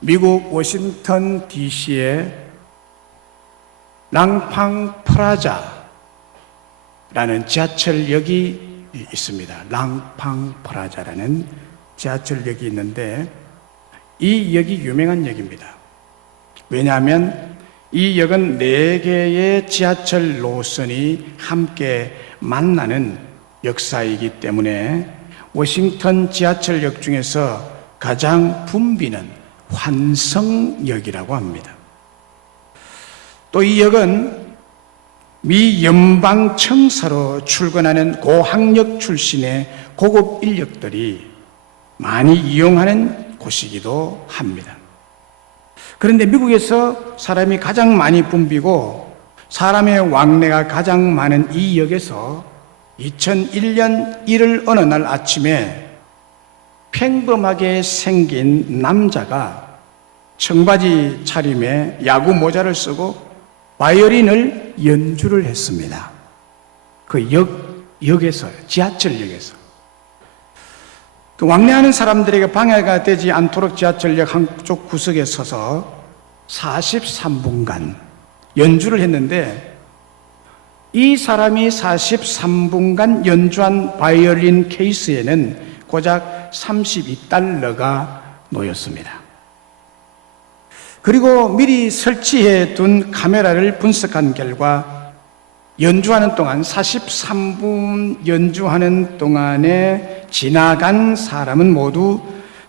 미국 워싱턴 DC에 랑팡 프라자라는 지하철역이 있습니다. 랑팡 프라자라는 지하철역이 있는데 이 역이 유명한 역입니다. 왜냐하면 이 역은 4개의 지하철 노선이 함께 만나는 역사이기 때문에 워싱턴 지하철역 중에서 가장 붐비는 환성역이라고 합니다. 또 이 역은 미 연방청사로 출근하는 고학력 출신의 고급 인력들이 많이 이용하는 곳이기도 합니다. 그런데 미국에서 사람이 가장 많이 붐비고 사람의 왕래가 가장 많은 이 역에서 2001년 1월 어느 날 아침에 평범하게 생긴 남자가 청바지 차림에 야구 모자를 쓰고 바이올린을 연주를 했습니다. 그 역에서, 지하철역에서. 그 왕래하는 사람들에게 방해가 되지 않도록 지하철역 한쪽 구석에 서서 43분간 연주를 했는데 이 사람이 43분간 연주한 바이올린 케이스에는 고작 $32가 놓였습니다. 그리고 미리 설치해 둔 카메라를 분석한 결과 연주하는 동안 43분 연주하는 동안에 지나간 사람은 모두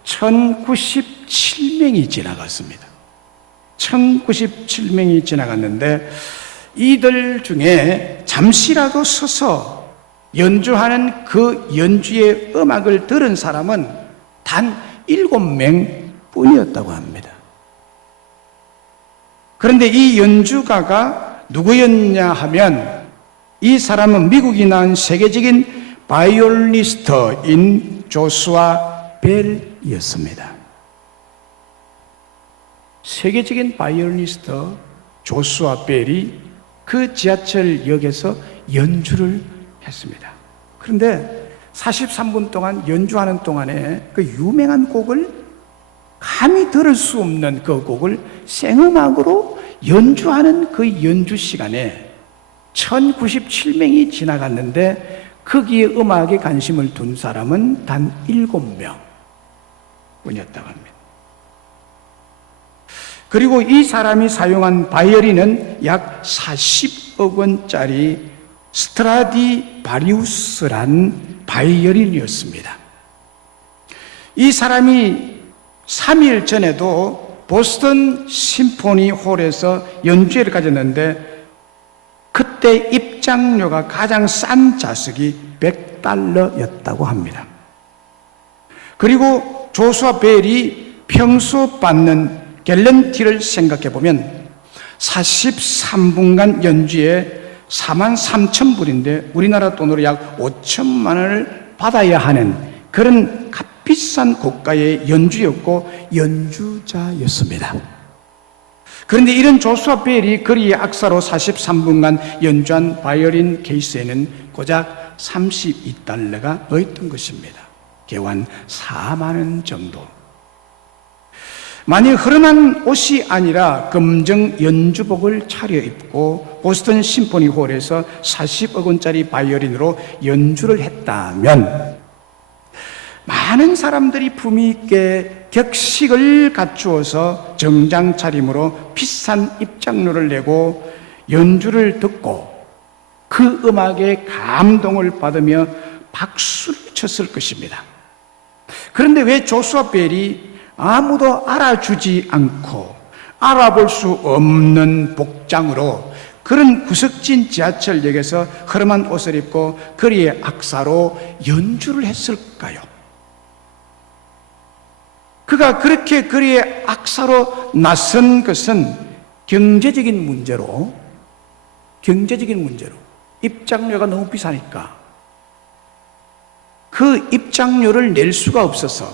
1097명이 지나갔습니다. 1097명이 지나갔는데 이들 중에 잠시라도 서서 연주하는 그 연주의 음악을 들은 사람은 단 7명 뿐이었다고 합니다. 그런데 이 연주가가 누구였냐 하면 이 사람은 미국이 낳은 세계적인 바이올리니스트인 조슈아 벨이었습니다. 세계적인 바이올리니스트 조슈아 벨이 그 지하철역에서 연주를 했습니다. 그런데 43분 동안 연주하는 동안에 그 유명한 곡을 감히 들을 수 없는 그 곡을 생음악으로 연주하는 그 연주 시간에 1097명이 지나갔는데 거기에 음악에 관심을 둔 사람은 단 7명 뿐이었다고 합니다. 그리고 이 사람이 사용한 바이올린은 약 40억 원짜리 스트라디바리우스란 바이올린이었습니다. 이 사람이 3일 전에도 보스턴 심포니 홀에서 연주회를 가졌는데 그때 입장료가 가장 싼 좌석이 $100였다고 합니다. 그리고 조슈아 벨이 평소 받는 갤런티를 생각해 보면 43분간 연주에 43,000불인데 우리나라 돈으로 약 5천만 원을 받아야 하는 그런 값비싼 고가의 연주였고 연주자였습니다. 그런데 이런 조슈아 벨이 거리의 악사로 43분간 연주한 바이올린 케이스에는 고작 $32가 넣었던 것입니다. 개원 4만 원 정도. 만일 흐름한 옷이 아니라 검정 연주복을 차려입고 보스턴 심포니 홀에서 40억 원짜리 바이올린으로 연주를 했다면 많은 사람들이 품위 있게 격식을 갖추어서 정장 차림으로 비싼 입장료를 내고 연주를 듣고 그 음악에 감동을 받으며 박수를 쳤을 것입니다. 그런데 왜 조슈아 벨이 아무도 알아주지 않고 알아볼 수 없는 복장으로 그런 구석진 지하철역에서 흐름한 옷을 입고 거리의 악사로 연주를 했을까요? 그가 그렇게 거리의 악사로 나선 것은 경제적인 문제로 입장료가 너무 비싸니까 그 입장료를 낼 수가 없어서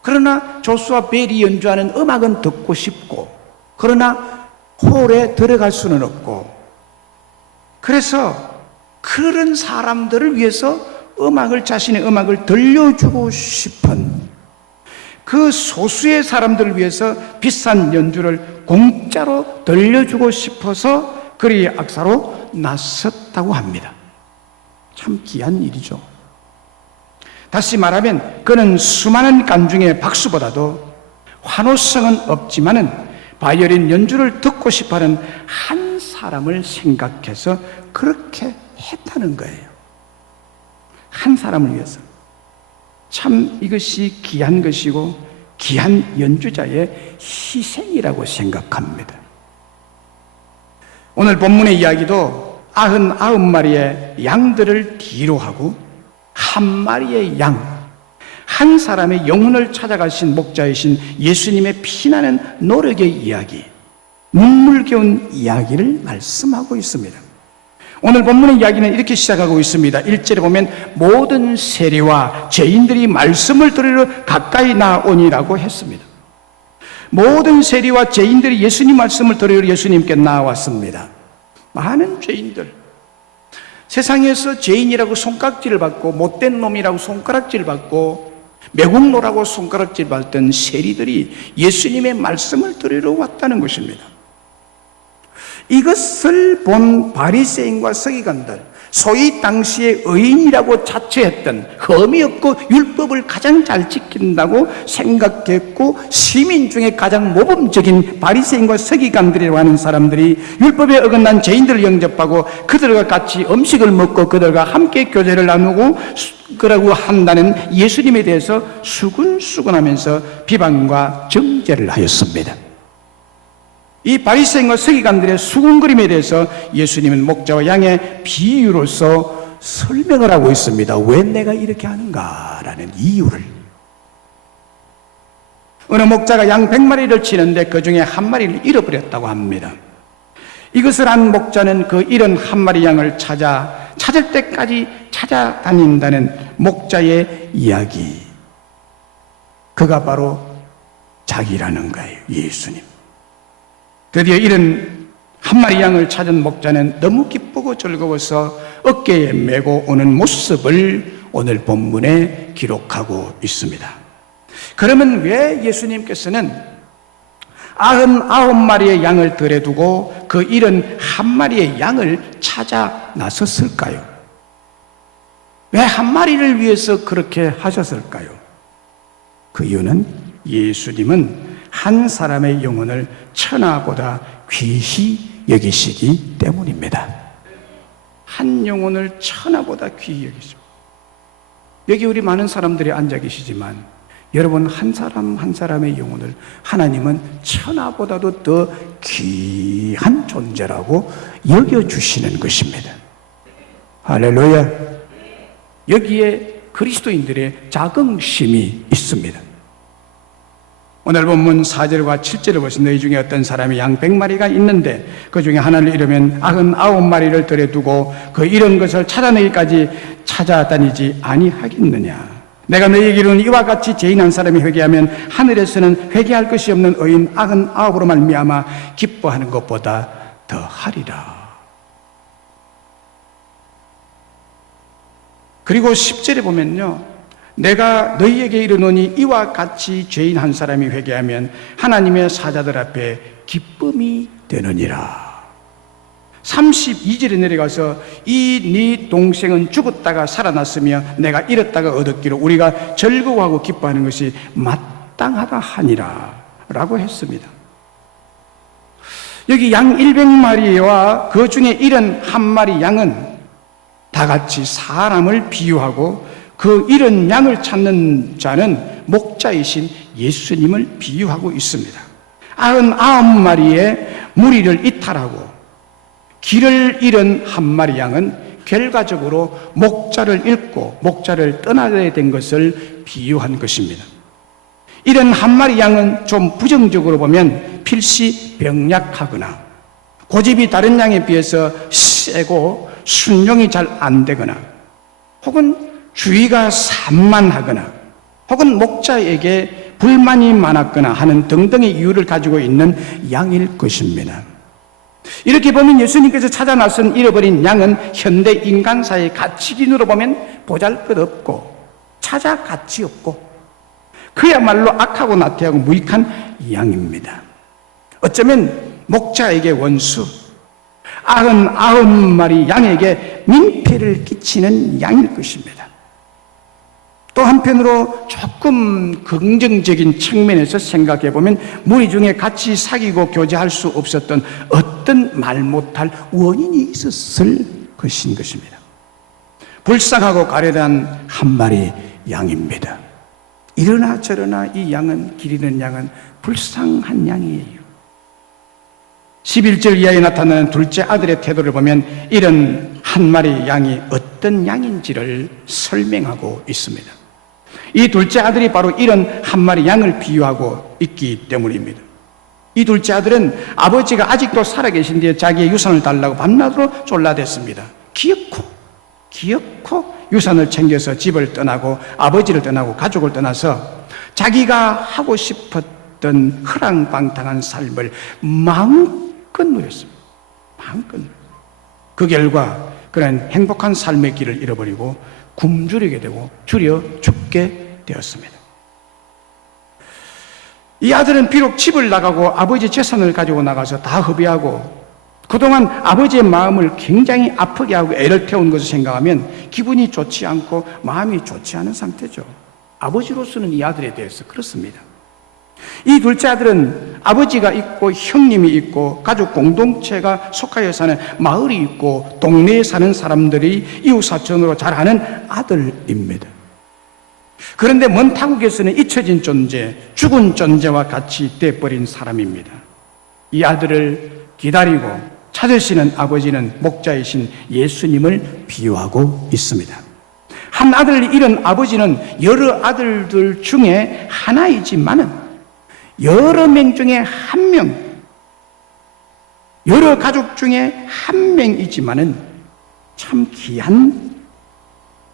그러나 조슈아 벨이 연주하는 음악은 듣고 싶고 그러나 홀에 들어갈 수는 없고 그래서 그런 사람들을 위해서 자신의 음악을 들려주고 싶은 그 소수의 사람들을 위해서 비싼 연주를 공짜로 들려주고 싶어서 그리 악사로 나섰다고 합니다. 참 귀한 일이죠. 다시 말하면 그는 수많은 간중의 박수보다도 환호성은 없지만은 바이올린 연주를 듣고 싶어하는 한 사람을 생각해서 그렇게 했다는 거예요. 한 사람을 위해서. 참 이것이 귀한 것이고 귀한 연주자의 희생이라고 생각합니다. 오늘 본문의 이야기도 99마리의 양들을 뒤로 하고 한 마리의 양, 한 사람의 영혼을 찾아가신 목자이신 예수님의 피나는 노력의 이야기, 눈물겨운 이야기를 말씀하고 있습니다. 오늘 본문의 이야기는 이렇게 시작하고 있습니다. 1절에 보면 모든 세리와 죄인들이 말씀을 들으러 가까이 나오니라고 했습니다. 모든 세리와 죄인들이 예수님 말씀을 들으러 예수님께 나왔습니다. 많은 죄인들, 세상에서 죄인이라고 손깍지를 받고 못된 놈이라고 손가락질 받고 매국노라고 손가락질 받던 세리들이 예수님의 말씀을 들으러 왔다는 것입니다. 이것을 본 바리새인과 서기관들, 소위 당시의 의인이라고 자처했던, 흠이 없고 율법을 가장 잘 지킨다고 생각했고 시민 중에 가장 모범적인 바리새인과 서기관들이라고 하는 사람들이 율법에 어긋난 죄인들을 영접하고 그들과 같이 음식을 먹고 그들과 함께 교제를 나누고 그러고 한다는 예수님에 대해서 수근수근하면서 비방과 정죄를 하였습니다. 이 바리새인과 서기관들의 수군거림에 대해서 예수님은 목자와 양의 비유로서 설명을 하고 있습니다. 왜 내가 이렇게 하는가라는 이유를. 어느 목자가 양 100마리를 치는데 그 중에 한 마리를 잃어버렸다고 합니다. 이것을 한 목자는 그 잃은 한 마리 양을 찾을 때까지 찾아다닌다는 목자의 이야기. 그가 바로 자기라는 거예요. 예수님. 드디어 잃은 한 마리 양을 찾은 목자는 너무 기쁘고 즐거워서 어깨에 메고 오는 모습을 오늘 본문에 기록하고 있습니다. 그러면 왜 예수님께서는 99마리의 양을 들여두고 그 잃은 한 마리의 양을 찾아 나섰을까요? 왜 한 마리를 위해서 그렇게 하셨을까요? 그 이유는 예수님은 한 사람의 영혼을 천하보다 귀히 여기시기 때문입니다. 한 영혼을 천하보다 귀히 여기죠. 여기 우리 많은 사람들이 앉아 계시지만 여러분 한 사람 한 사람의 영혼을 하나님은 천하보다도 더 귀한 존재라고 여겨주시는 것입니다. 할렐루야. 여기에 그리스도인들의 자긍심이 있습니다. 오늘 본문 4절과 7절을 보시면 너희 중에 어떤 사람이 양 100마리가 있는데 그 중에 하나를 잃으면 99마리를 들여두고 그 잃은 것을 찾아내기까지 찾아다니지 아니하겠느냐. 내가 너희에게 이르노니 이와 같이 죄인 한 사람이 회개하면 하늘에서는 회개할 것이 없는 의인 99으로 말미암아 기뻐하는 것보다 더하리라. 그리고 10절에 보면요, 내가 너희에게 이르노니 이와 같이 죄인 한 사람이 회개하면 하나님의 사자들 앞에 기쁨이 되느니라. 32절에 내려가서 이 네 동생은 죽었다가 살아났으며 내가 잃었다가 얻었기로 우리가 즐거워하고 기뻐하는 것이 마땅하다 하니라 라고 했습니다. 여기 양 100마리와 그 중에 잃은 한 마리 양은 다 같이 사람을 비유하고 그 잃은 양을 찾는 자는 목자이신 예수님을 비유하고 있습니다. 99마리의 무리를 이탈하고 길을 잃은 한 마리 양은 결과적으로 목자를 잃고 목자를 떠나게 된 것을 비유한 것입니다. 잃은 한 마리 양은 좀 부정적으로 보면 필시 병약하거나 고집이 다른 양에 비해서 세고 순종이 잘 안 되거나 혹은 주의가 산만하거나 혹은 목자에게 불만이 많았거나 하는 등등의 이유를 가지고 있는 양일 것입니다. 이렇게 보면 예수님께서 찾아 나선 잃어버린 양은 현대 인간사의 가치 기준으로 보면 보잘것없고 찾아 가치 없고 그야말로 악하고 나태하고 무익한 양입니다. 어쩌면 목자에게 원수, 99마리 양에게 민폐를 끼치는 양일 것입니다. 또 한편으로 조금 긍정적인 측면에서 생각해 보면 무리 중에 같이 사귀고 교제할 수 없었던 어떤 말 못할 원인이 있었을 것인 것입니다. 불쌍하고 가련한 한 마리 양입니다. 이러나 저러나 이 양은, 기르는 양은 불쌍한 양이에요. 11절 이하에 나타나는 둘째 아들의 태도를 보면 이런 한 마리 양이 어떤 양인지를 설명하고 있습니다. 이 둘째 아들이 바로 이런 한 마리 양을 비유하고 있기 때문입니다. 이 둘째 아들은 아버지가 아직도 살아계신 뒤에 자기의 유산을 달라고 밤낮으로 졸라댔습니다. 기어코 유산을 챙겨서 집을 떠나고 아버지를 떠나고 가족을 떠나서 자기가 하고 싶었던 허랑방탕한 삶을 마음껏 누렸습니다. 그 결과 그는 행복한 삶의 길을 잃어버리고 굶주리게 되고 줄여 죽게 되었습니다. 이 아들은 비록 집을 나가고 아버지 재산을 가지고 나가서 다 허비하고 그동안 아버지의 마음을 굉장히 아프게 하고 애를 태운 것을 생각하면 기분이 좋지 않고 마음이 좋지 않은 상태죠. 아버지로서는 이 아들에 대해서 그렇습니다. 이 둘째 아들은 아버지가 있고 형님이 있고 가족 공동체가 속하여 사는 마을이 있고 동네에 사는 사람들이 이웃사촌으로 잘 아는 아들입니다. 그런데 먼 타국에서는 잊혀진 존재, 죽은 존재와 같이 돼버린 사람입니다. 이 아들을 기다리고 찾으시는 아버지는 목자이신 예수님을 비유하고 있습니다. 한 아들을 잃은 아버지는 여러 아들들 중에 하나이지만은 여러 명 중에 한 명, 여러 가족 중에 한 명이지만은 참 귀한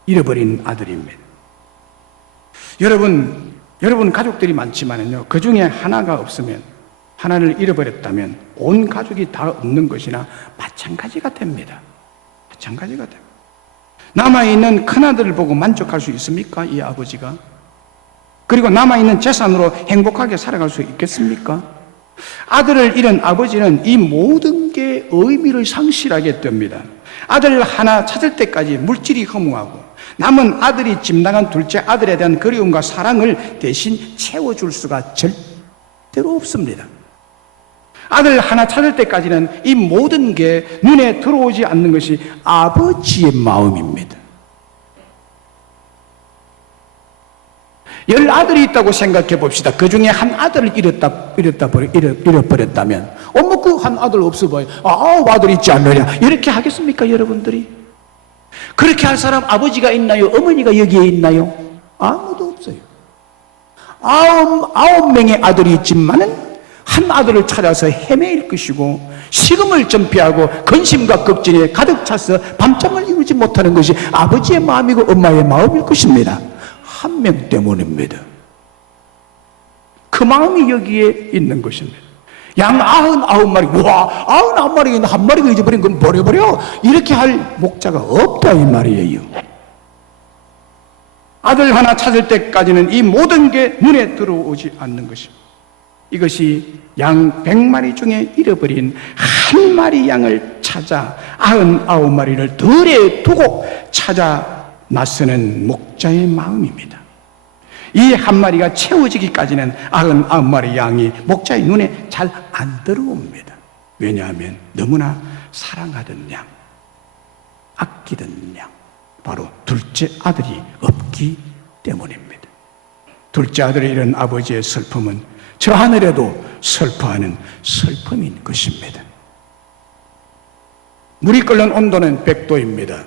잃어버린 아들입니다. 여러분 가족들이 많지만은요, 그 중에 하나가 없으면, 하나를 잃어버렸다면 온 가족이 다 없는 것이나 마찬가지가 됩니다. 마찬가지가 됩니다. 남아있는 큰아들을 보고 만족할 수 있습니까? 이 아버지가? 그리고 남아있는 재산으로 행복하게 살아갈 수 있겠습니까? 아들을 잃은 아버지는 이 모든 게 의미를 상실하게 됩니다. 아들 하나 찾을 때까지 물질이 허무하고 남은 아들이 짐당한 둘째 아들에 대한 그리움과 사랑을 대신 채워줄 수가 절대로 없습니다. 아들 하나 찾을 때까지는 이 모든 게 눈에 들어오지 않는 것이 아버지의 마음입니다. 10아들이 있다고 생각해 봅시다. 그 중에 한 아들을 잃어버렸다면, 그 한 아들 없어 봐요. 아들 있지 않느냐. 이렇게 하겠습니까, 여러분들이? 그렇게 할 사람 아버지가 있나요? 어머니가 여기에 있나요? 아무도 없어요. 9명의 아들이 있지만은 한 아들을 찾아서 헤매일 것이고 식음을 전폐하고 근심과 걱정에 가득 차서 밤잠을 이루지 못하는 것이 아버지의 마음이고 엄마의 마음일 것입니다. 한 명 때문입니다. 그 마음이 여기에 있는 것입니다. 양 99마리, 99마리가 있는데 한 마리가 잊어버린 건 버려버려. 이렇게 할 목자가 없다 이 말이에요. 아들 하나 찾을 때까지는 이 모든 게 눈에 들어오지 않는 것입니다. 이것이 양 100마리 중에 잃어버린 한 마리 양을 찾아 99마리를 덜에 두고 찾아 나서는 목자의 마음입니다. 이 한 마리가 채워지기까지는 99마리 양이 목자의 눈에 잘 안 들어옵니다. 왜냐하면 너무나 사랑하던 양, 아끼던 양, 바로 둘째 아들이 없기 때문입니다. 둘째 아들을 잃은 아버지의 슬픔은 저 하늘에도 슬퍼하는 슬픔인 것입니다. 물이 끓는 온도는 100도입니다.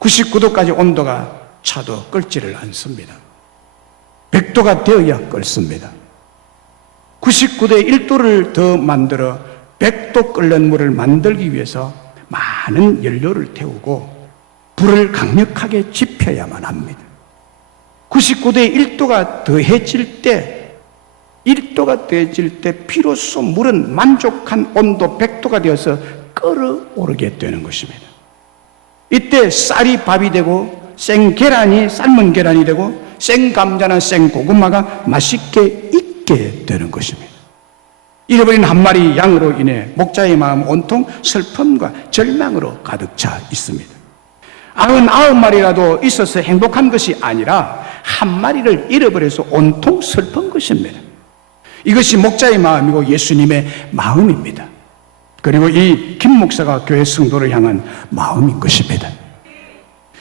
99도까지 온도가 차도 끓지를 않습니다. 100도가 되어야 끓습니다. 99도에 1도를 더 만들어 100도 끓는 물을 만들기 위해서 많은 연료를 태우고 불을 강력하게 지펴야만 합니다. 99도에 1도가 더해질 때 비로소 물은 만족한 온도 100도가 되어서 끓어오르게 되는 것입니다. 이때 쌀이 밥이 되고 삶은 계란이 되고 생감자나 생고구마가 맛있게 익게 되는 것입니다. 잃어버린 한 마리 양으로 인해 목자의 마음 온통 슬픔과 절망으로 가득 차 있습니다. 99마리라도 있어서 행복한 것이 아니라 한 마리를 잃어버려서 온통 슬픈 것입니다. 이것이 목자의 마음이고 예수님의 마음입니다. 그리고 이 김 목사가 교회 성도를 향한 마음인 것입니다.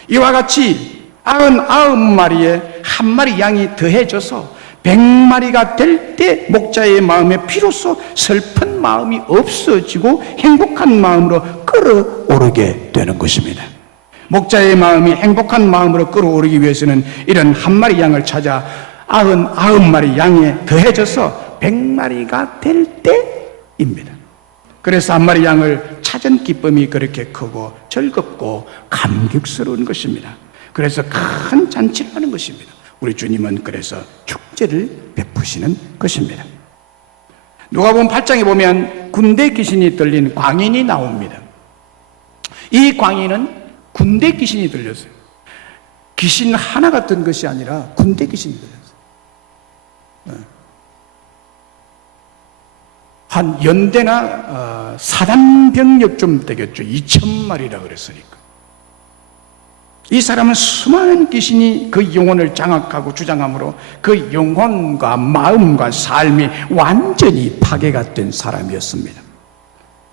이와 같이 99마리에 한 마리 양이 더해져서 100마리가 될 때 목자의 마음에 비로소 슬픈 마음이 없어지고 행복한 마음으로 끌어오르게 되는 것입니다. 목자의 마음이 행복한 마음으로 끌어오르기 위해서는 이런 한 마리 양을 찾아 99마리 양에 더해져서 100마리가 될 때입니다. 그래서 한 마리 양을 찾은 기쁨이 그렇게 크고 즐겁고 감격스러운 것입니다. 그래서 큰 잔치를 하는 것입니다. 우리 주님은 그래서 축제를 베푸시는 것입니다. 누가복음 8장에 보면 군대 귀신이 들린 광인이 나옵니다. 이 광인은 군대 귀신이 들렸어요. 귀신 하나가 든 것이 아니라 군대 귀신이 들렸어요. 한 연대나 사단병력쯤 되겠죠. 2,000마리라 그랬으니까. 이 사람은 수많은 귀신이 그 영혼을 장악하고 주장함으로 그 영혼과 마음과 삶이 완전히 파괴가 된 사람이었습니다.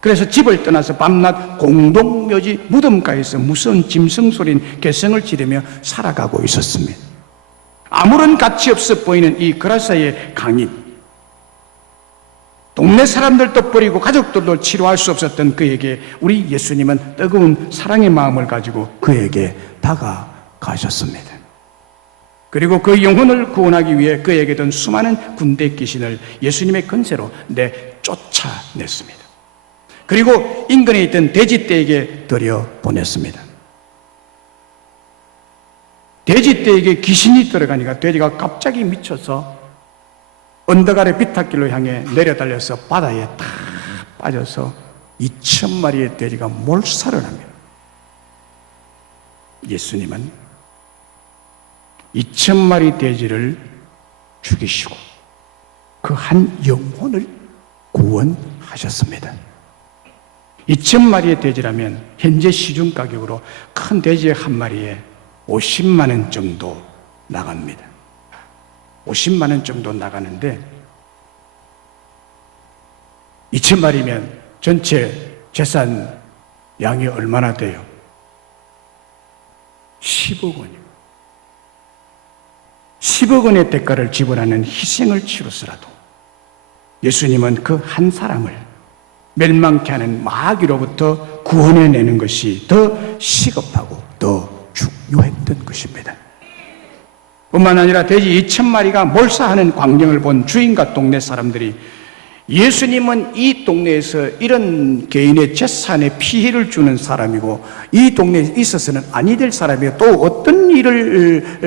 그래서 집을 떠나서 밤낮 공동묘지 무덤가에서 무서운 짐승 소린 개성을 지르며 살아가고 있었습니다. 아무런 가치 없어 보이는 이 그라사의 강인, 동네 사람들도 버리고 가족들도 치료할 수 없었던 그에게 우리 예수님은 뜨거운 사랑의 마음을 가지고 그에게 다가가셨습니다. 그리고 그 영혼을 구원하기 위해 그에게 든 수많은 군대 귀신을 예수님의 권세로 쫓아냈습니다. 그리고 인근에 있던 돼지떼에게 들여보냈습니다. 돼지떼에게 귀신이 들어가니까 돼지가 갑자기 미쳐서 언덕 아래 비탈길로 향해 내려달려서 바다에 다 빠져서 2,000마리의 돼지가 몰살을 합니다. 예수님은 2,000마리 돼지를 죽이시고 그 한 영혼을 구원하셨습니다. 2,000마리의 돼지라면 현재 시중 가격으로 큰 돼지 한 마리에 50만 원 정도 나갑니다. 50만 원 정도 나가는데 2,000마리면 전체 재산 양이 얼마나 돼요? 10억 원이요. 10억 원의 대가를 지불하는 희생을 치러서라도 예수님은 그 한 사람을 멸망케 하는 마귀로부터 구원해내는 것이 더 시급하고 더 중요했던 것입니다. 뿐만 아니라 돼지 2,000마리가 몰사하는 광경을 본 주인과 동네 사람들이 예수님은 이 동네에서 이런 개인의 재산에 피해를 주는 사람이고 이 동네에 있어서는 아니 될 사람이고 또 어떤 일을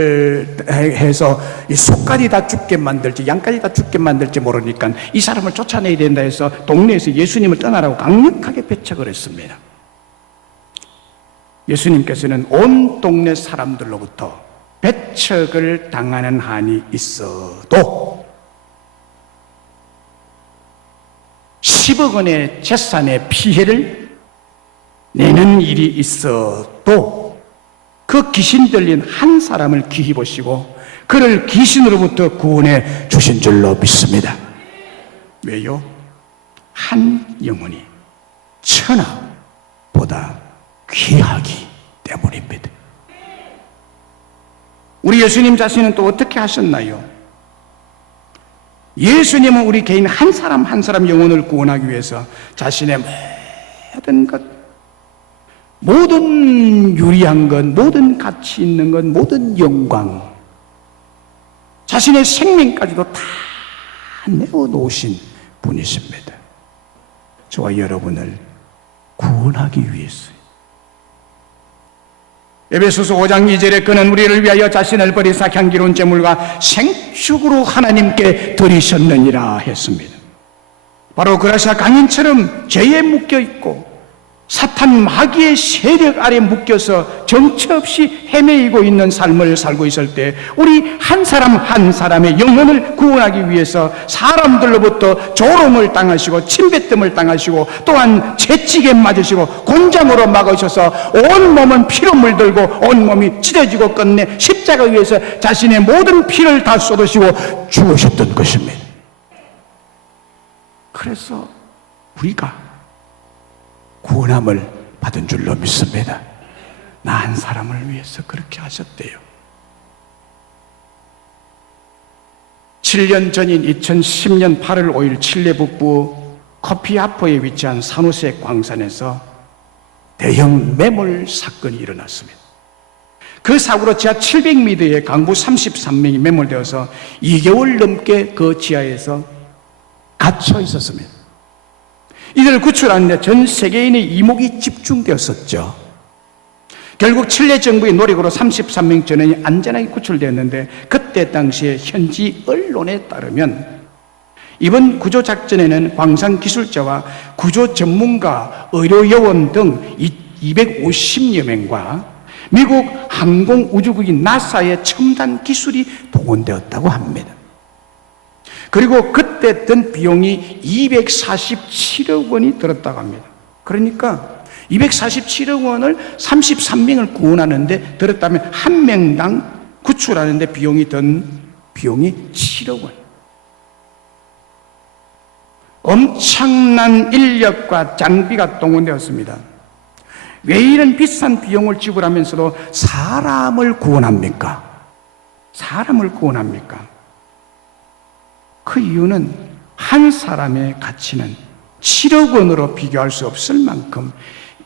해서 이 소까지 다 죽게 만들지 양까지 다 죽게 만들지 모르니까 이 사람을 쫓아내야 된다 해서 동네에서 예수님을 떠나라고 강력하게 배척을 했습니다. 예수님께서는 온 동네 사람들로부터 배척을 당하는 한이 있어도 10억 원의 재산의 피해를 내는 일이 있어도 그 귀신 들린 한 사람을 귀히 보시고 그를 귀신으로부터 구원해 주신 줄로 믿습니다. 왜요? 한 영혼이 천하보다 귀하기 때문입니다. 우리 예수님 자신은 또 어떻게 하셨나요? 예수님은 우리 개인 한 사람 한 사람 영혼을 구원하기 위해서 자신의 모든 것, 모든 유리한 것, 모든 가치 있는 것, 모든 영광, 자신의 생명까지도 다 내어놓으신 분이십니다. 저와 여러분을 구원하기 위해서요. 에베소서 5장 2절에 그는 우리를 위하여 자신을 버리사 향기로운 제물과 생축으로 하나님께 드리셨느니라 했습니다. 바로 그라사 강인처럼 죄에 묶여 있고 사탄 마귀의 세력 아래 묶여서 정처 없이 헤매이고 있는 삶을 살고 있을 때 우리 한 사람 한 사람의 영혼을 구원하기 위해서 사람들로부터 조롱을 당하시고 침뱉음을 당하시고 또한 채찍에 맞으시고 곤장으로 막으셔서 온몸은 피로 물들고 온몸이 찢어지고 끝내 십자가 위에서 자신의 모든 피를 다 쏟으시고 죽으셨던 것입니다. 그래서 우리가 구원함을 받은 줄로 믿습니다. 나 한 사람을 위해서 그렇게 하셨대요. 7년 전인 2010년 8월 5일 칠레 북부 커피하퍼에 위치한 산호세 광산에서 대형 매몰 사건이 일어났습니다. 그 사고로 지하 700m의 강부 33명이 매몰되어서 2개월 넘게 그 지하에서 갇혀 있었습니다. 이들을 구출하는데 전 세계인의 이목이 집중되었었죠. 결국 칠레 정부의 노력으로 33명 전원이 안전하게 구출되었는데 그때 당시에 현지 언론에 따르면 이번 구조작전에는 광산기술자와 구조 전문가, 의료요원 등 250여 명과 미국 항공우주국인 나사의 첨단 기술이 동원되었다고 합니다. 그리고 그때 든 비용이 247억 원이 들었다고 합니다. 그러니까 247억 원을 33명을 구원하는데 들었다면 한 명당 구출하는데 비용이 7억 원. 엄청난 인력과 장비가 동원되었습니다. 왜 이런 비싼 비용을 지불하면서도 사람을 구원합니까? 사람을 구원합니까? 그 이유는 한 사람의 가치는 7억 원으로 비교할 수 없을 만큼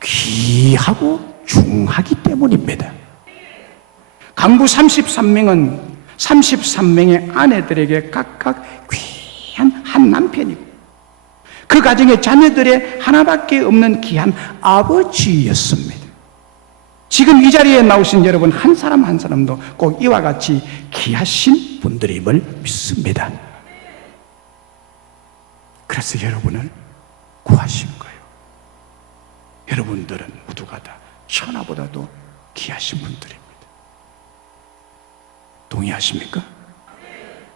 귀하고 중하기 때문입니다. 강부 33명은 33명의 아내들에게 각각 귀한 한 남편이고 그 가정의 자녀들의 하나밖에 없는 귀한 아버지였습니다. 지금 이 자리에 나오신 여러분 한 사람 한 사람도 꼭 이와 같이 귀하신 분들임을 믿습니다. 그래서 여러분을 구하신 거예요. 여러분들은 모두가 다 천하보다도 귀하신 분들입니다. 동의하십니까?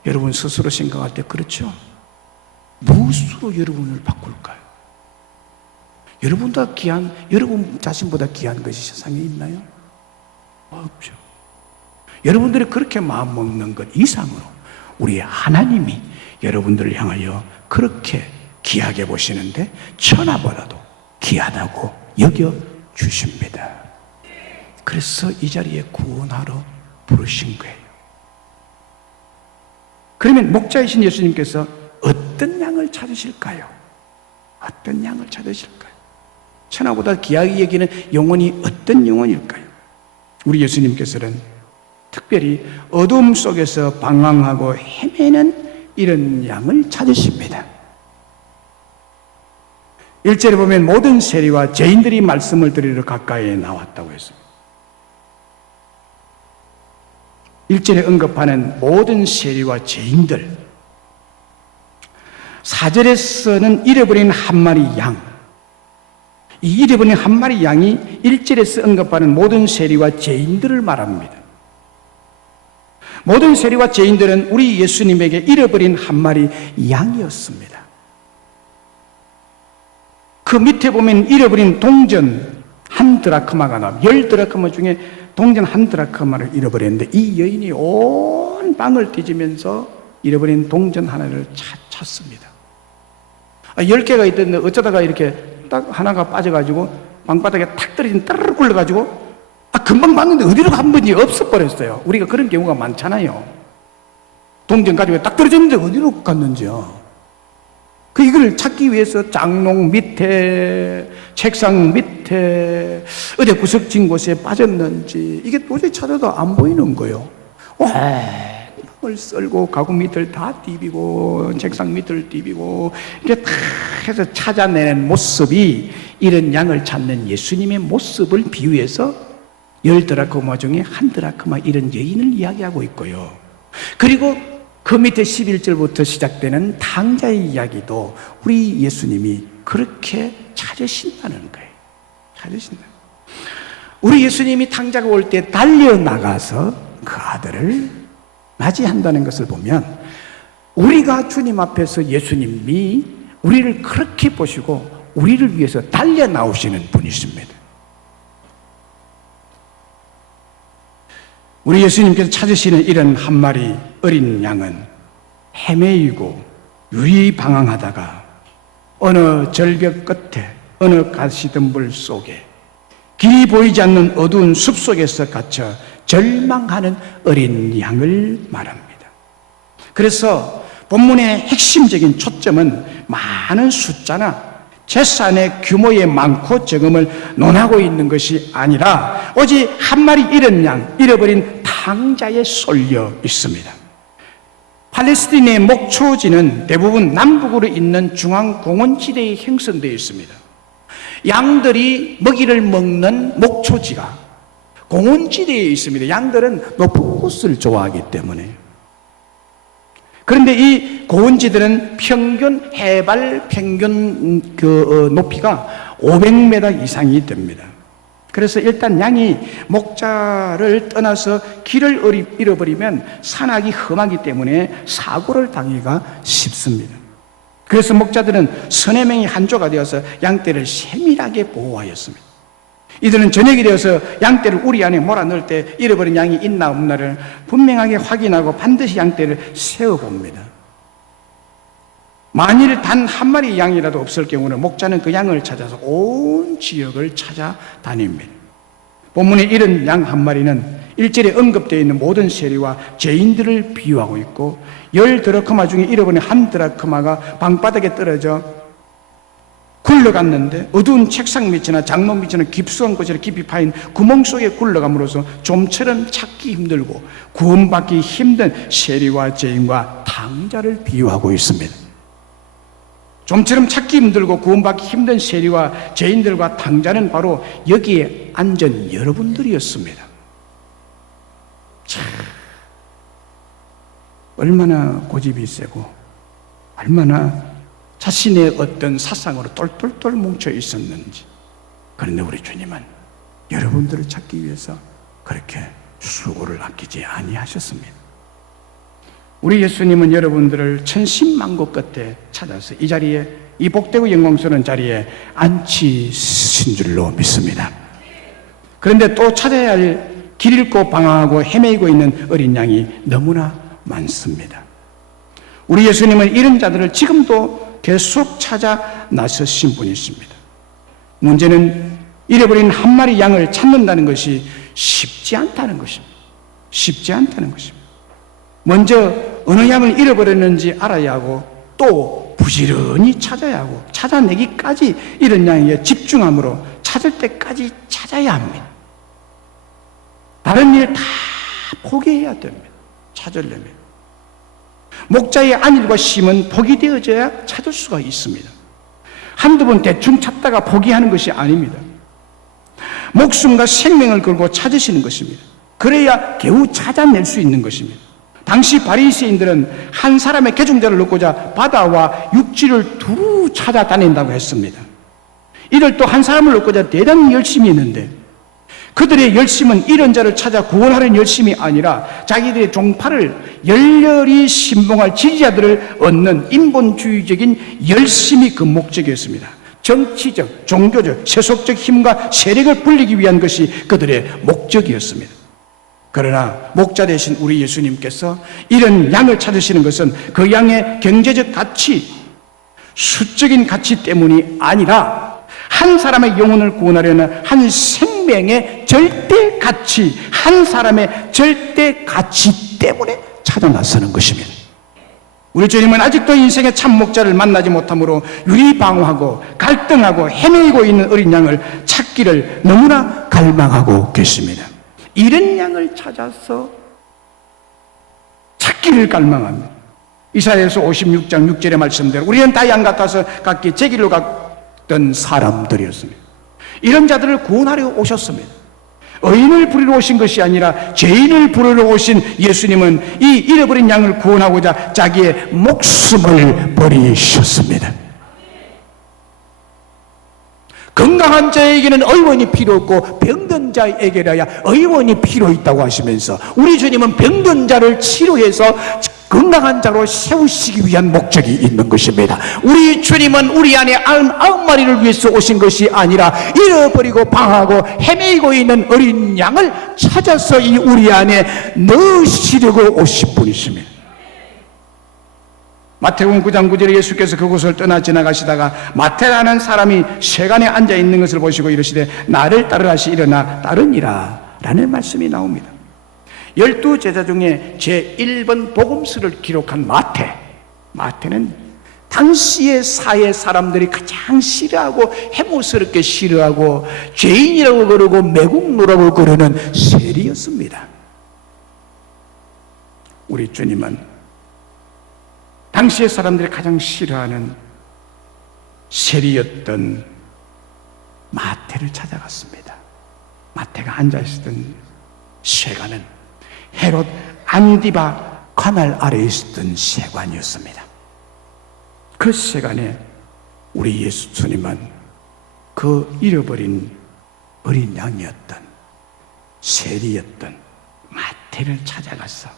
여러분 스스로 생각할 때 그렇죠? 무엇으로 여러분을 바꿀까요? 여러분보다 귀한, 여러분 자신보다 귀한 것이 세상에 있나요? 없죠. 여러분들이 그렇게 마음먹는 것 이상으로 우리 하나님이 여러분들을 향하여 그렇게 귀하게 보시는데 천하보다도 귀하다고 여겨주십니다. 그래서 이 자리에 구원하러 부르신 거예요. 그러면 목자이신 예수님께서 어떤 양을 찾으실까요? 어떤 양을 찾으실까요? 천하보다 귀하게 여기는 영혼이 어떤 영혼일까요? 우리 예수님께서는 특별히 어둠 속에서 방황하고 헤매는 이런 양을 찾으십니다. 1절에 보면 모든 세리와 죄인들이 말씀을 들으러 가까이에 나왔다고 했습니다. 1절에 언급하는 모든 세리와 죄인들, 4절에서는 잃어버린 한 마리 양, 이 잃어버린 한 마리 양이 1절에서 언급하는 모든 세리와 죄인들을 말합니다. 모든 세리와 죄인들은 우리 예수님에게 잃어버린 한 마리 양이었습니다. 그 밑에 보면 잃어버린 동전 한 드라크마가 나옵니다. 10드라크마 중에 동전 한 드라크마를 잃어버렸는데 이 여인이 온 방을 뒤지면서 잃어버린 동전 하나를 찾습니다. 10개가 있던데 어쩌다가 이렇게 딱 하나가 빠져가지고 방바닥에 탁 떨어진 따르르 굴러가지고 금방 봤는데 어디로 간 건지 없어버렸어요. 우리가 그런 경우가 많잖아요. 동전 가지고 딱 떨어졌는데 어디로 갔는지요. 이걸 찾기 위해서 장롱 밑에, 책상 밑에, 어디 구석진 곳에 빠졌는지 이게 도저히 찾아도 안 보이는 거예요. 을 썰고 가구 밑을 다 뒤비고 책상 밑을 뒤비고 이렇게 다 해서 찾아내는 모습이 이런 양을 찾는 예수님의 모습을 비유해서 10드라크마 중에 한 드라크마 이런 여인을 이야기하고 있고요. 그리고 그 밑에 11절부터 시작되는 탕자의 이야기도 우리 예수님이 그렇게 찾으신다는 거예요. 찾으신다. 우리 예수님이 탕자가 올 때 달려나가서 그 아들을 맞이한다는 것을 보면 우리가 주님 앞에서 예수님이 우리를 그렇게 보시고 우리를 위해서 달려 나오시는 분이십니다. 우리 예수님께서 찾으시는 이런 한 마리 어린 양은 헤매이고 유리방황하다가 어느 절벽 끝에 어느 가시덤불 속에 길이 보이지 않는 어두운 숲속에서 갇혀 절망하는 어린 양을 말합니다. 그래서 본문의 핵심적인 초점은 많은 숫자나 재산의 규모의 많고 적음을 논하고 있는 것이 아니라 오직 한 마리 잃은 양, 잃어버린 탕자에 쏠려 있습니다. 팔레스틴의 목초지는 대부분 남북으로 있는 중앙공원지대에 형성되어 있습니다. 양들이 먹이를 먹는 목초지가 공원지대에 있습니다. 양들은 높은 곳을 좋아하기 때문에. 그런데 이 고원지들은 평균 해발 높이가 500m 이상이 됩니다. 그래서 일단 양이 목자를 떠나서 길을 잃어버리면 산악이 험하기 때문에 사고를 당하기가 쉽습니다. 그래서 목자들은 서너 명이 한조가 되어서 양떼를 세밀하게 보호하였습니다. 이들은 저녁이 되어서 양떼를 우리 안에 몰아넣을 때 잃어버린 양이 있나 없나를 분명하게 확인하고 반드시 양떼를 세어봅니다. 만일 단 한 마리 양이라도 없을 경우는 목자는 그 양을 찾아서 온 지역을 찾아다닙니다. 본문에 이런 양 한 마리는 1절에 언급되어 있는 모든 세리와 죄인들을 비유하고 있고 10드라크마 중에 잃어버린 1드라크마가 방바닥에 떨어져 굴러갔는데 어두운 책상 밑이나 장롱 밑이나 깊숙한 곳에 깊이 파인 구멍 속에 굴러감으로써 좀처럼 찾기 힘들고 구원받기 힘든 세리와 죄인과 탕자를 비유하고 있습니다. 좀처럼 찾기 힘들고 구원받기 힘든 세리와 죄인들과 탕자는 바로 여기에 앉은 여러분들이었습니다. 참, 얼마나 고집이 세고 얼마나 자신의 어떤 사상으로 똘똘똘 뭉쳐 있었는지. 그런데 우리 주님은 여러분들을 찾기 위해서 그렇게 수고를 아끼지 아니하셨습니다. 우리 예수님은 여러분들을 천신만고 끝에 찾아서 이 자리에, 이 복되고 영광스러운 자리에 앉히신 줄로 믿습니다. 그런데 또 찾아야 할 길 잃고 방황하고 헤매이고 있는 어린 양이 너무나 많습니다. 우리 예수님은 이런 자들을 지금도 계속 찾아 나서신 분이십니다. 문제는 잃어버린 한 마리 양을 찾는다는 것이 쉽지 않다는 것입니다. 쉽지 않다는 것입니다. 먼저 어느 양을 잃어버렸는지 알아야 하고 또 부지런히 찾아야 하고 찾아내기까지 이런 양에게 집중함으로 찾을 때까지 찾아야 합니다. 다른 일 다 포기해야 됩니다. 찾으려면. 목자의 안일과 심은 복이 되어져야 찾을 수가 있습니다. 한두 번 대충 찾다가 포기하는 것이 아닙니다. 목숨과 생명을 걸고 찾으시는 것입니다. 그래야 겨우 찾아낼 수 있는 것입니다. 당시 바리새인들은 한 사람의 계중자를 얻고자 바다와 육지를 두루 찾아다닌다고 했습니다. 이들 또 한 사람을 얻고자 대단히 열심히 했는데 그들의 열심은 이런 자를 찾아 구원하려는 열심이 아니라 자기들의 종파를 열렬히 신봉할 지지자들을 얻는 인본주의적인 열심이 그 목적이었습니다. 정치적, 종교적, 세속적 힘과 세력을 불리기 위한 것이 그들의 목적이었습니다. 그러나 목자 되신 우리 예수님께서 이런 양을 찾으시는 것은 그 양의 경제적 가치, 수적인 가치 때문이 아니라 한 사람의 영혼을 구원하려는 한 생명의 절대 가치, 한 사람의 절대 가치 때문에 찾아 나서는 것입니다. 우리 주님은 아직도 인생의 참 목자를 만나지 못함으로 유리방황하고 갈등하고 헤매이고 있는 어린 양을 찾기를 너무나 갈망하고 계십니다. 이런 양을 찾아서 찾기를 갈망합니다. 이사야서 56장 6절의 말씀대로 우리는 다 양 같아서 각기 제 길로 갔던 사람들이었습니다. 이런 자들을 구원하려 오셨습니다. 의인을 부르러 오신 것이 아니라 죄인을 부르러 오신 예수님은 이 잃어버린 양을 구원하고자 자기의 목숨을 버리셨습니다. 건강한 자에게는 의원이 필요 없고 병든 자에게라야 의원이 필요 있다고 하시면서 우리 주님은 병든 자를 치료해서 건강한 자로 세우시기 위한 목적이 있는 것입니다. 우리 주님은 우리 안에 99마리를 위해서 오신 것이 아니라 잃어버리고 방하고 헤매이고 있는 어린 양을 찾아서 이 우리 안에 넣으시려고 오신 분이십니다. 마태복음 9장 9절에 예수께서 그곳을 떠나 지나가시다가 마태라는 사람이 세간에 앉아 있는 것을 보시고 이르시되 나를 따르라 하시 일어나 따르니라 라는 말씀이 나옵니다. 12제자 중에 제1번 복음서를 기록한 마태는 당시의 사회 사람들이 가장 싫어하고 해모스럽게 싫어하고 죄인이라고 그러고 매국노라고 그러는 세리였습니다. 우리 주님은 당시의 사람들이 가장 싫어하는 세리였던 마태를 찾아갔습니다. 마태가 앉아있었던 세관은 헤롯 안디바 관할 아래에 있었던 세관이었습니다. 그 세관에 우리 예수님은 그 잃어버린 어린 양이었던 세리였던 마태를 찾아가서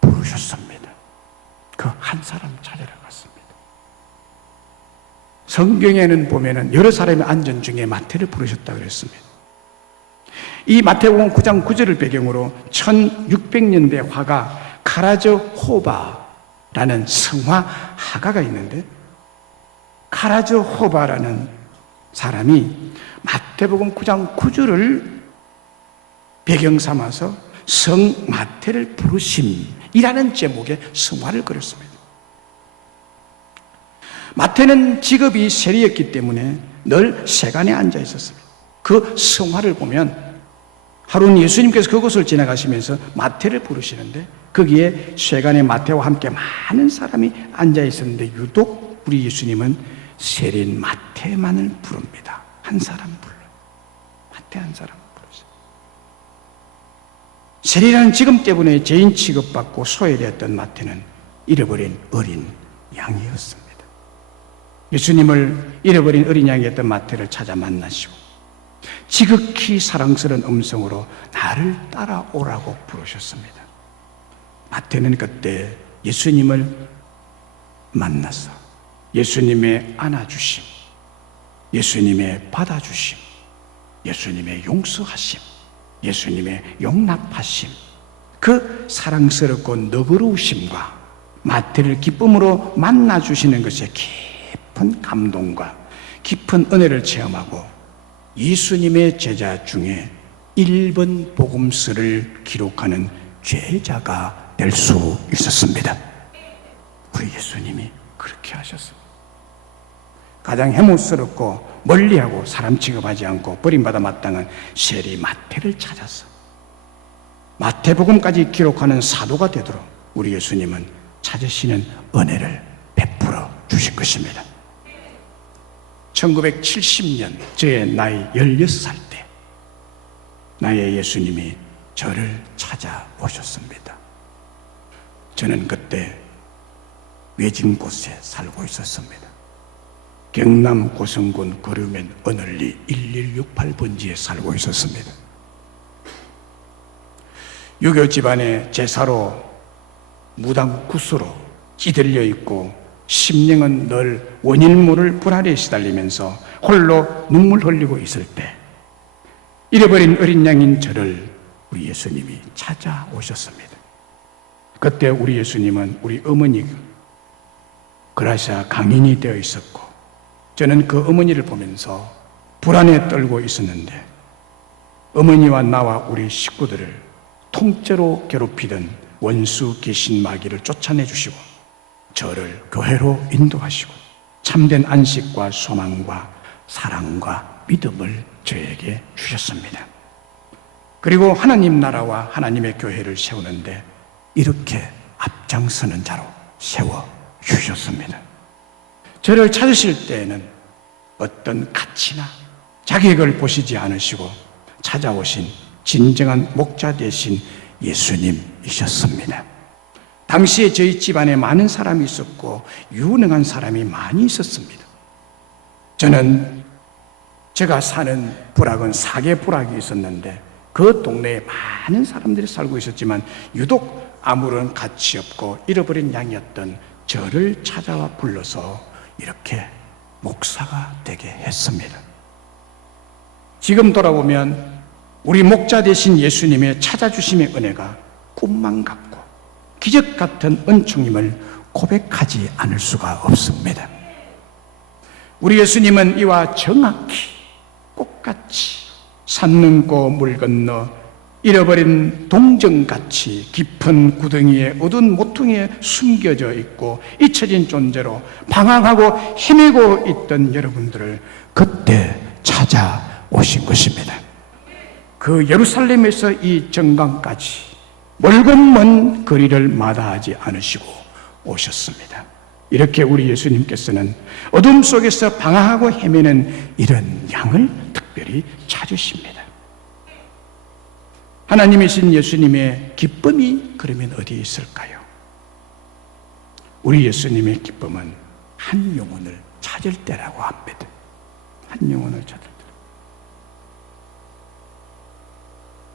부르셨습니다. 그 한 사람 찾으러 갔습니다. 성경에는 보면은 여러 사람이 앉은 중에 마태를 부르셨다고 그랬습니다. 이 마태복음 9장 9절을 배경으로 1600년대 화가 카라저 호바라는 성화 화가가 있는데, 카라저 호바라는 사람이 마태복음 9장 9절을 배경 삼아서 성 마태를 부르심이라는 제목의 성화를 그렸습니다. 마태는 직업이 세리였기 때문에 늘 세간에 앉아 있었습니다. 그 성화를 보면 하루는 예수님께서 그곳을 지나가시면서 마태를 부르시는데 거기에 세간의 마태와 함께 많은 사람이 앉아 있었는데 유독 우리 예수님은 세리인 마태만을 부릅니다. 한 사람 불러요. 마태 한 사람 부르세요. 세리라는 직업 때문에 죄인 취급받고 소외되었던 마태는 잃어버린 어린 양이었습니다. 예수님을 잃어버린 어린 양이었던 마태를 찾아 만나시고 지극히 사랑스러운 음성으로 나를 따라오라고 부르셨습니다. 마태는 그때 예수님을 만나서 예수님의 안아주심, 예수님의 받아주심, 예수님의 용서하심, 예수님의 용납하심, 그 사랑스럽고 너그러우심과 마태를 기쁨으로 만나주시는 것에 깊은 감동과 깊은 은혜를 체험하고 예수님의 제자 중에 1번 복음서를 기록하는 제자가 될 수 있었습니다. 우리 예수님이 그렇게 하셨습니다. 가장 해모스럽고 멀리하고 사람 취급하지 않고 버림받아 마땅한 세리 마태를 찾아서 마태복음까지 기록하는 사도가 되도록 우리 예수님은 찾으시는 은혜를 베풀어 주실 것입니다. 1970년 저의 나이 16살 때 나의 예수님이 저를 찾아오셨습니다. 저는 그때 외진 곳에 살고 있었습니다. 경남 고성군 거류면 어널리 1168번지에 살고 있었습니다. 유교 집안의 제사로 무당 구수로 찌들려 있고 심령은 늘 원인 모를 불안에 시달리면서 홀로 눈물 흘리고 있을 때 잃어버린 어린 양인 저를 우리 예수님이 찾아오셨습니다. 그때 우리 예수님은 우리 어머니 그라시아 강인이 되어 있었고 저는 그 어머니를 보면서 불안에 떨고 있었는데 어머니와 나와 우리 식구들을 통째로 괴롭히던 원수 귀신 마귀를 쫓아내 주시고 저를 교회로 인도하시고 참된 안식과 소망과 사랑과 믿음을 저에게 주셨습니다. 그리고 하나님 나라와 하나님의 교회를 세우는데 이렇게 앞장서는 자로 세워 주셨습니다. 저를 찾으실 때에는 어떤 가치나 자격을 보시지 않으시고 찾아오신 진정한 목자 되신 예수님이셨습니다. 당시에 저희 집안에 많은 사람이 있었고 유능한 사람이 많이 있었습니다. 저는 제가 사는 부락은 사계 부락이 있었는데 그 동네에 많은 사람들이 살고 있었지만 유독 아무런 가치 없고 잃어버린 양이었던 저를 찾아와 불러서 이렇게 목사가 되게 했습니다. 지금 돌아보면 우리 목자 되신 예수님의 찾아주심의 은혜가 꿈만 같고 기적 같은 은총임을 고백하지 않을 수가 없습니다. 우리 예수님은 이와 정확히 꽃같이 산 넘고 물 건너 잃어버린 동정같이 깊은 구덩이에 어두운 모퉁이에 숨겨져 있고 잊혀진 존재로 방황하고 헤매고 있던 여러분들을 그때 찾아오신 것입니다. 그 예루살렘에서 이 정강까지 멀고 먼 거리를 마다하지 않으시고 오셨습니다. 이렇게 우리 예수님께서는 어둠 속에서 방황하고 헤매는 이런 양을 특별히 찾으십니다. 하나님이신 예수님의 기쁨이 그러면 어디에 있을까요? 우리 예수님의 기쁨은 한 영혼을 찾을 때라고 합니다. 한 영혼을 찾을 때.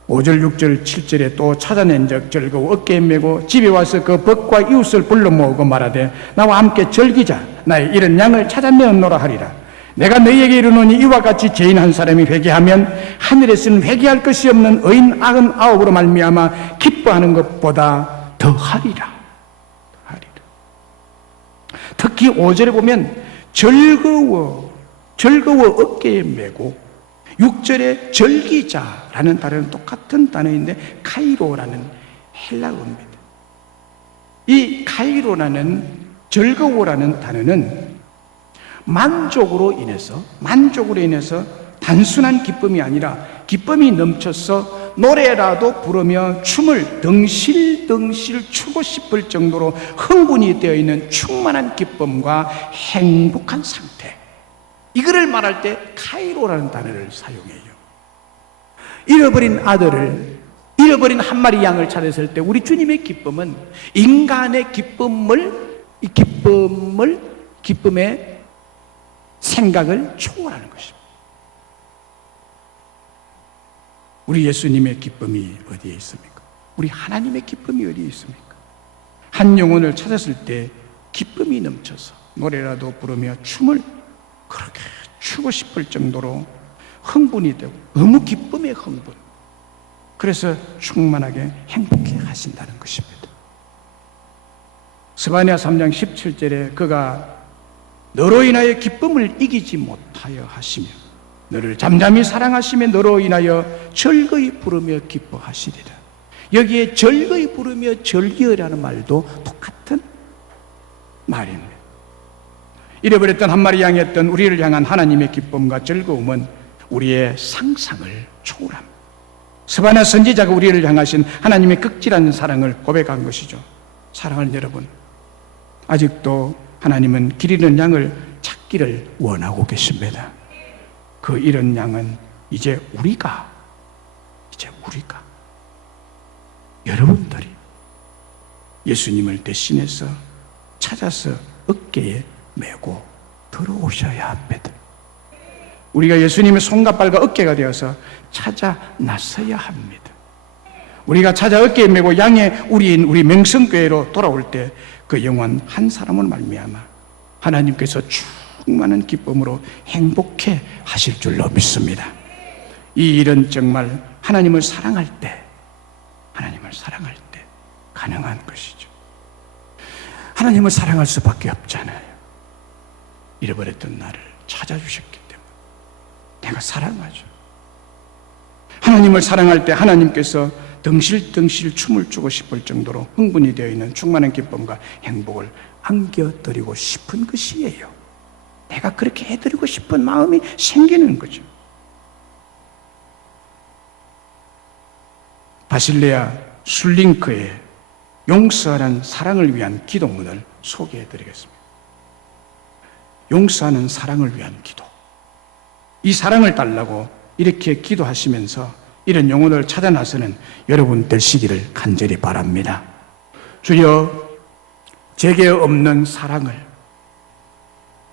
5절, 6절, 7절에 또 찾아낸 적 즐거워 어깨에 메고 집에 와서 그 벗과 이웃을 불러 모으고 말하되 나와 함께 즐기자. 나의 이런 양을 찾아내었노라 하리라. 내가 너희에게 이르노니 이와 같이 죄인 한 사람이 회개하면 하늘에서는 회개할 것이 없는 의인 99으로 말미암아 기뻐하는 것보다 더하리라. 특히 5절에 보면 즐거워 어깨에 메고 6절에 즐기자라는 단어는 똑같은 단어인데 카이로라는 헬라어입니다. 이 카이로라는 즐거워라는 단어는 만족으로 인해서 단순한 기쁨이 아니라 기쁨이 넘쳐서 노래라도 부르며 춤을 덩실덩실 추고 싶을 정도로 흥분이 되어 있는 충만한 기쁨과 행복한 상태, 이거를 말할 때 카이로라는 단어를 사용해요. 잃어버린 아들을, 잃어버린 한 마리 양을 찾았을 때 우리 주님의 기쁨은 인간의 기쁨의 생각을 초월하는 것입니다. 우리 예수님의 기쁨이 어디에 있습니까? 우리 하나님의 기쁨이 어디에 있습니까? 한 영혼을 찾았을 때 기쁨이 넘쳐서 노래라도 부르며 춤을 그렇게 추고 싶을 정도로 흥분이 되고 너무 기쁨의 흥분, 그래서 충만하게 행복해 하신다는 것입니다. 스바냐 3장 17절에 그가 너로 인하여 기쁨을 이기지 못하여 하시며 너를 잠잠히 사랑하시며 너로 인하여 즐거이 부르며 기뻐하시리라. 여기에 즐거이 부르며 즐기어라는 말도 똑같은 말입니다. 잃어버렸던 한 마리 양이었던 우리를 향한 하나님의 기쁨과 즐거움은 우리의 상상을 초월합니다. 스바냐 선지자가 우리를 향하신 하나님의 극진한 사랑을 고백한 것이죠. 사랑하는 여러분, 아직도 하나님은 길 잃은 양을 찾기를 원하고 계십니다. 그 잃은 양은 이제 우리가 여러분들이 예수님을 대신해서 찾아서 어깨에 메고 들어오셔야 합니다. 우리가 예수님의 손과 발과 어깨가 되어서 찾아 나서야 합니다. 우리가 찾아 어깨에 메고 양의 우리인 우리 명성교회로 돌아올 때 그 영혼 한 사람을 말미암아 하나님께서 충만한 기쁨으로 행복해 하실 줄로 믿습니다. 이 일은 정말 하나님을 사랑할 때 가능한 것이죠. 하나님을 사랑할 수밖에 없잖아요. 잃어버렸던 나를 찾아주셨기 때문에 내가 사랑하죠. 하나님을 사랑할 때 하나님께서 덩실덩실 춤을 추고 싶을 정도로 흥분이 되어 있는 충만한 기쁨과 행복을 안겨드리고 싶은 것이에요. 내가 그렇게 해드리고 싶은 마음이 생기는 거죠. 바실레아 술링크의 용서하는 사랑을 위한 기도문을 소개해드리겠습니다. 용서하는 사랑을 위한 기도. 이 사랑을 달라고 이렇게 기도하시면서 이런 영혼을 찾아 나서는 여러분 되시기를 간절히 바랍니다. 주여, 제게 없는 사랑을,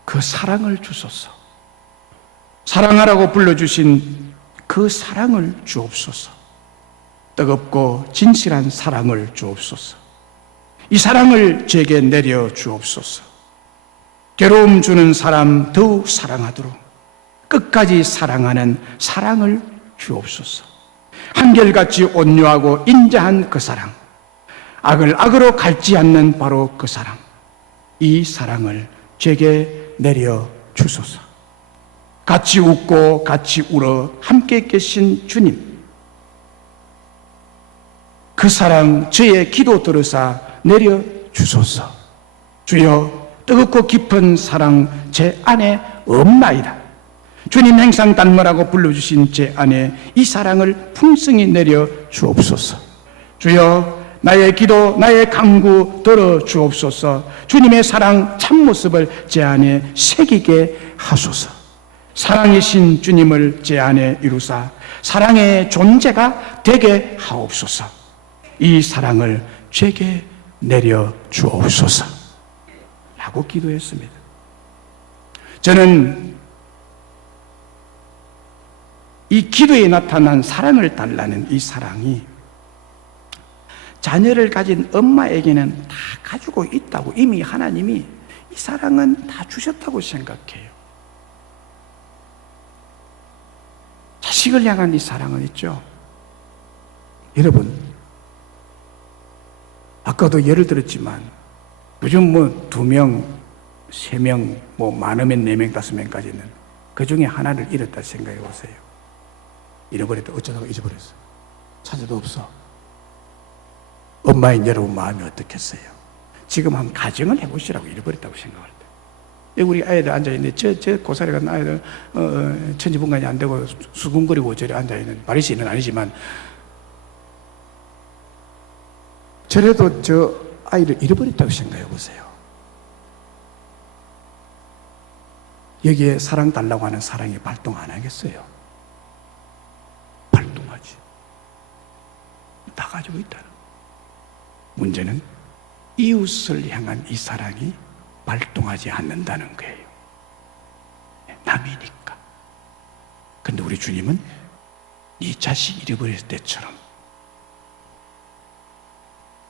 그 사랑을 주소서. 사랑하라고 불러주신 그 사랑을 주옵소서. 뜨겁고 진실한 사랑을 주옵소서. 이 사랑을 제게 내려 주옵소서. 괴로움 주는 사람 더욱 사랑하도록 끝까지 사랑하는 사랑을 주옵소서. 한결같이 온유하고 인자한 그 사랑, 악을 악으로 갈지 않는 바로 그 사랑, 이 사랑을 제게 내려 주소서. 같이 웃고 같이 울어 함께 계신 주님, 그 사랑 저의 기도 들으사 내려 주소서. 주여, 뜨겁고 깊은 사랑 제 안에 없나이다. 주님 행상 단모라고 불러주신 제 안에 이 사랑을 풍성히 내려 주옵소서. 주여, 나의 기도, 나의 간구 들어 주옵소서. 주님의 사랑 참모습을 제 안에 새기게 하소서. 사랑이신 주님을 제 안에 이루사 사랑의 존재가 되게 하옵소서. 이 사랑을 제게 내려 주옵소서 라고 기도했습니다. 저는 이 기도에 나타난 사랑을 달라는 이 사랑이 자녀를 가진 엄마에게는 다 가지고 있다고, 이미 하나님이 이 사랑은 다 주셨다고 생각해요. 자식을 향한 이 사랑은 있죠. 여러분, 아까도 예를 들었지만 요즘 2명, 3명, 많으면 4명, 5명까지는 그 중에 하나를 잃었다 생각해 보세요. 잃어버렸다. 어쩌다가 잊어버렸어. 찾아도 없어. 엄마인 여러분 마음이 어떻겠어요? 지금 한 가정을 해보시라고. 잃어버렸다고 생각할 때. 여기 우리 아이들 앉아있는데 저 고사리 같은 아이들 천지분간이 안 되고 수근거리고 저리 앉아있는, 바리새인은 아니지만 저래도 저 아이를 잃어버렸다고 생각해 보세요. 여기에 사랑 달라고 하는 사랑이 발동 안 하겠어요? 발동하지. 다 가지고 있다는 거예요. 문제는 이웃을 향한 이 사랑이 발동하지 않는다는 거예요. 남이니까. 근데 우리 주님은 네 자식 잃어버릴 때처럼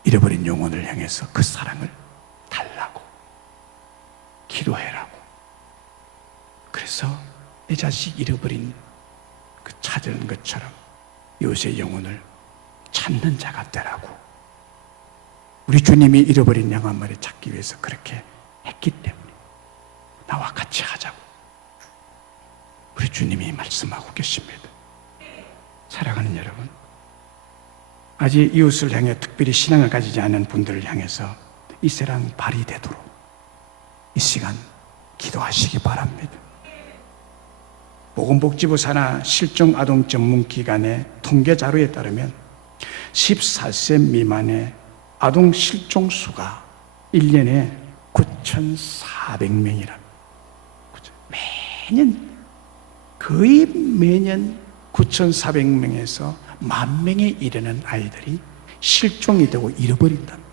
잃어버린 영혼을 향해서 그 사랑을 달라고 기도해라고. 그래서 내 자식 잃어버린 그 찾은 것처럼 이웃의 영혼을 찾는 자가 되라고. 우리 주님이 잃어버린 양 한 마리 찾기 위해서 그렇게 했기 때문에 나와 같이 하자고 우리 주님이 말씀하고 계십니다. 사랑하는 여러분, 아직 이웃을 향해 특별히 신앙을 가지지 않은 분들을 향해서 이 사랑이 발휘되도록 이 시간 기도하시기 바랍니다. 보건복지부 산하 실종아동 전문기관의 통계 자료에 따르면 14세 미만의 아동 실종 수가 1년에 9,400명이랍니다. 매년, 거의 매년 9,400명에서 10,000명에 이르는 아이들이 실종이 되고 잃어버린답니다.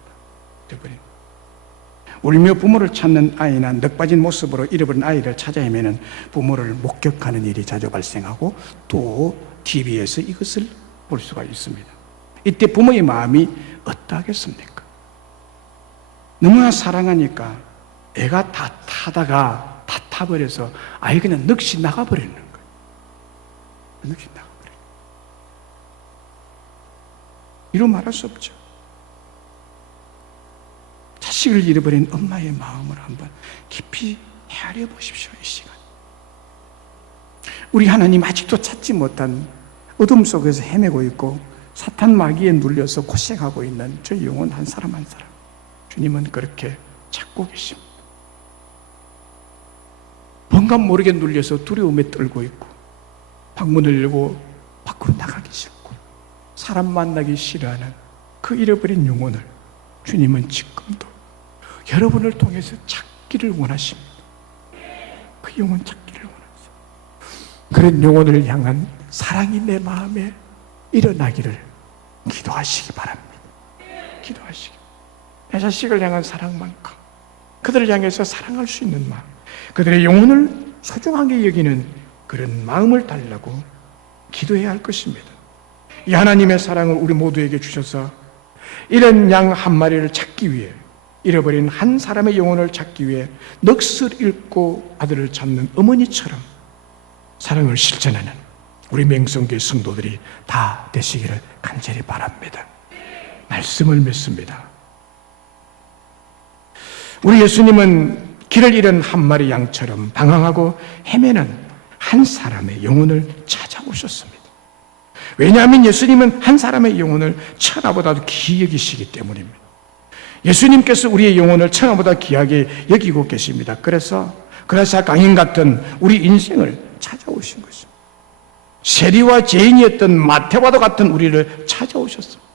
울며 부모를 찾는 아이나 넋 빠진 모습으로 잃어버린 아이를 찾아 헤매는 부모를 목격하는 일이 자주 발생하고 또 TV에서 이것을 볼 수가 있습니다. 이때 부모의 마음이 어떠하겠습니까? 너무나 사랑하니까 애가 다 타다가 다 타버려서 아이 그냥 넋이 나가버리는 거예요. 넋이 나가버려요. 이루 말할 수 없죠. 자식을 잃어버린 엄마의 마음을 한번 깊이 헤아려 보십시오. 이 시간 우리 하나님 아직도 찾지 못한 어둠 속에서 헤매고 있고 사탄 마귀에 눌려서 고생하고 있는 저 영혼 한 사람 한 사람 주님은 그렇게 찾고 계십니다. 뭔가 모르게 눌려서 두려움에 떨고 있고 방문을 열고 밖으로 나가기 싫고 사람 만나기 싫어하는 그 잃어버린 영혼을 주님은 지금도 여러분을 통해서 찾기를 원하십니다. 그 영혼 찾기를 원하세요. 그런 영혼을 향한 사랑이 내 마음에 일어나기를 기도하시기 바랍니다. 기도하시기. 내 자식을 향한 사랑만큼 그들을 향해서 사랑할 수 있는 마음, 그들의 영혼을 소중하게 여기는 그런 마음을 달라고 기도해야 할 것입니다. 이 하나님의 사랑을 우리 모두에게 주셔서 이런 양 한 마리를 찾기 위해, 잃어버린 한 사람의 영혼을 찾기 위해 넋을 잃고 아들을 찾는 어머니처럼 사랑을 실천하는 우리 맹성교회 성도들이 다 되시기를 간절히 바랍니다. 말씀을 믿습니다. 우리 예수님은 길을 잃은 한 마리 양처럼 방황하고 헤매는 한 사람의 영혼을 찾아오셨습니다. 왜냐하면 예수님은 한 사람의 영혼을 천하보다도 귀히 여기시기 때문입니다. 예수님께서 우리의 영혼을 천하보다 귀하게 여기고 계십니다. 그래서 그라사 강인 같은 우리 인생을 찾아오신 것입니다. 세리와 죄인이었던 마태와도 같은 우리를 찾아오셨습니다.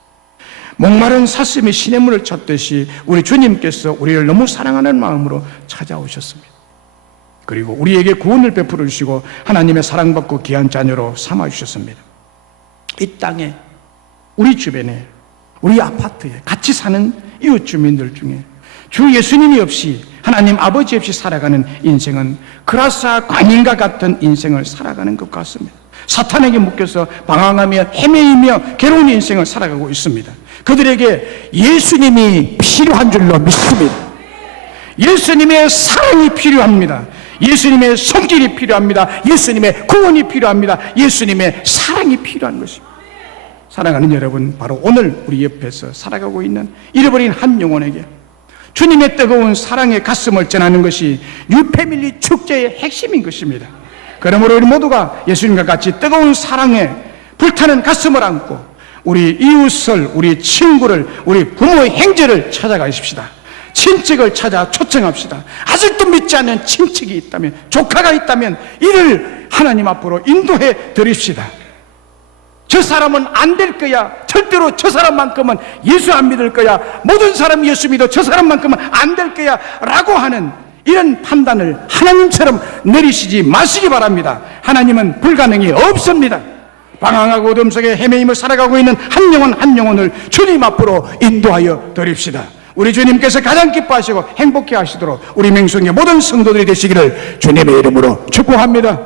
목마른 사슴이 시냇물을 찾듯이 우리 주님께서 우리를 너무 사랑하는 마음으로 찾아오셨습니다. 그리고 우리에게 구원을 베풀어 주시고 하나님의 사랑받고 귀한 자녀로 삼아주셨습니다. 이 땅에, 우리 주변에, 우리 아파트에 같이 사는 이웃 주민들 중에 주 예수님이 없이, 하나님 아버지 없이 살아가는 인생은 그라사 광인과 같은 인생을 살아가는 것 같습니다. 사탄에게 묶여서 방황하며 헤매이며 괴로운 인생을 살아가고 있습니다. 그들에게 예수님이 필요한 줄로 믿습니다. 예수님의 사랑이 필요합니다. 예수님의 손길이 필요합니다. 예수님의 구원이 필요합니다. 예수님의 사랑이 필요한 것입니다. 사랑하는 여러분, 바로 오늘 우리 옆에서 살아가고 있는 잃어버린 한 영혼에게 주님의 뜨거운 사랑의 가슴을 전하는 것이 뉴패밀리 축제의 핵심인 것입니다. 그러므로 우리 모두가 예수님과 같이 뜨거운 사랑에 불타는 가슴을 안고 우리 이웃을, 우리 친구를, 우리 부모의 행제를 찾아가십시다. 친척을 찾아 초청합시다. 아직도 믿지 않는 친척이 있다면, 조카가 있다면 이를 하나님 앞으로 인도해 드립시다. 저 사람은 안 될 거야. 절대로 저 사람만큼은 예수 안 믿을 거야. 모든 사람이 예수 믿어. 저 사람만큼은 안 될 거야. 라고 하는 이런 판단을 하나님처럼 내리시지 마시기 바랍니다. 하나님은 불가능이 없습니다. 방황하고 어둠 속에 헤매임을 살아가고 있는 한 영혼 한 영혼을 주님 앞으로 인도하여 드립시다. 우리 주님께서 가장 기뻐하시고 행복해 하시도록 우리 맹성의 모든 성도들이 되시기를 주님의 이름으로 축복합니다.